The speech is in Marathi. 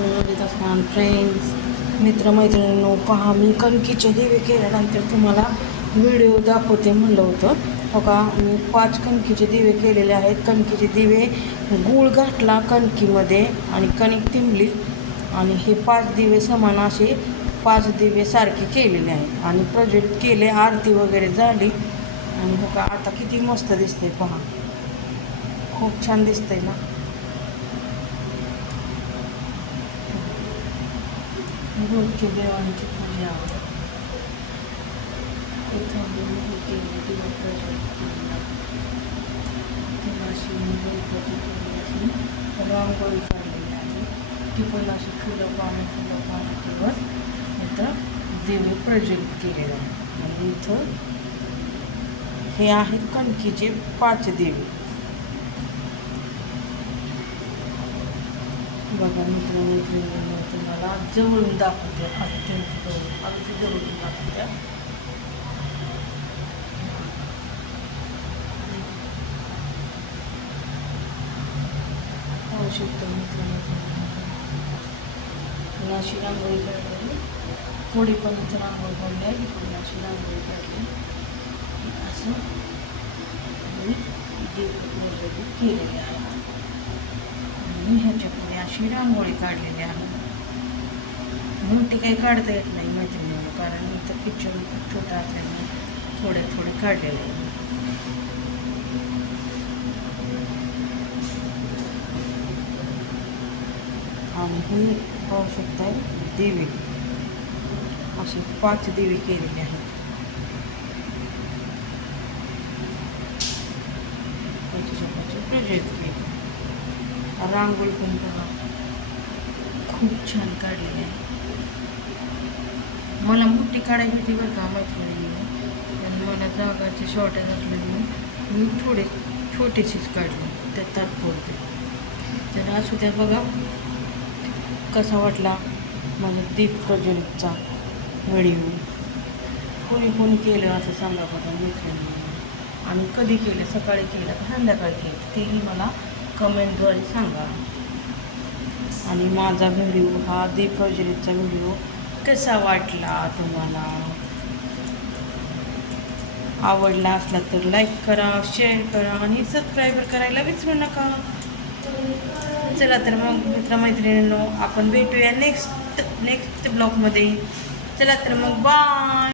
असणार फ्रेंड्स, मित्रमैत्रिणींनो, पहा मी कणकीचे दिवे केल्यानंतर तुम्हाला व्हिडिओ दाखवते म्हणलं होतं. हो का, मी 5 कणकीचे दिवे केलेले आहेत. कणकीचे दिवे गूळ घातला कणकीमध्ये आणि कणिक तिंबली आणि हे 5 दिवे समान असे 5 दिवे सारखे केलेले आहेत आणि प्रोजेक्ट केले. आरती वगैरे झाली आणि हो का, आता किती मस्त दिसते पहा, खूप छान दिसतंय ना. रोजची देवांची पूजा इथं मी केली किंवा प्रजोत केला किंवा अशी गणपती पूजा अशी रांगोळी काढलेली आहे. ती पण अशी फुलं पानं ठेवत इथं दिवे प्रज्वलित केलेले आहे. आणि इथं हे आहेत कणकीचे 5 दिवे. बघा मित्रमैत्रिणींना तुम्हाला जवळून दाखवते, अगदी जवळून दाखवते. आवश्यकता मित्रमैत्रिणींना अशी रांगोळी काढलेली, थोडी पण इथं रांगोळी काढली आहे, इकडून अशी रांगोळी काढली असं केलेले आहे. आणि ह्याच्यापुढे अशी रांगोळी काढलेली आहे. मोठी काही काढता येत नाही मैत्रिणींना, कारण इथं किचन खूप छोटं असल्यामुळे थोडे काढलेले आहे. आणि हे पाहू शकताय दिवे, असे 5 दिवे केलेले आहेत. प्रोजेक्ट केले. रांगोळी पण बघा खूप छान काढलेली आहे. मला मोठी काढायची होती बरं का मैत्रिणींनी, पण मला जागाची शॉर्टेज असल्यामुळे मी थोडे छोटेशीच काढले, त्या तात्पुरते. तर असू द्या. बघा कसा वाटला माझा दीप प्रज्वलितचा व्हिडिओ. कोणी केलं असं सांगा बघा मैत्रिणींनी, आणि कधी केलं, सकाळी केलं का संध्याकाळी केलं तेही मला कमेंटद्वारे सांगा. आणि माझा व्हिडिओ, हा दीप प्रज्वलितचा व्हिडिओ कसा वाटला तुम्हाला, आवडला असला तर लाईक करा, शेअर करा आणि सबस्क्राईब करायला विसरू नका. चला तर मग मित्रमैत्रिणींनो, आपण भेटूया नेक्स्ट ब्लॉगमध्ये. चला तर मग बाय.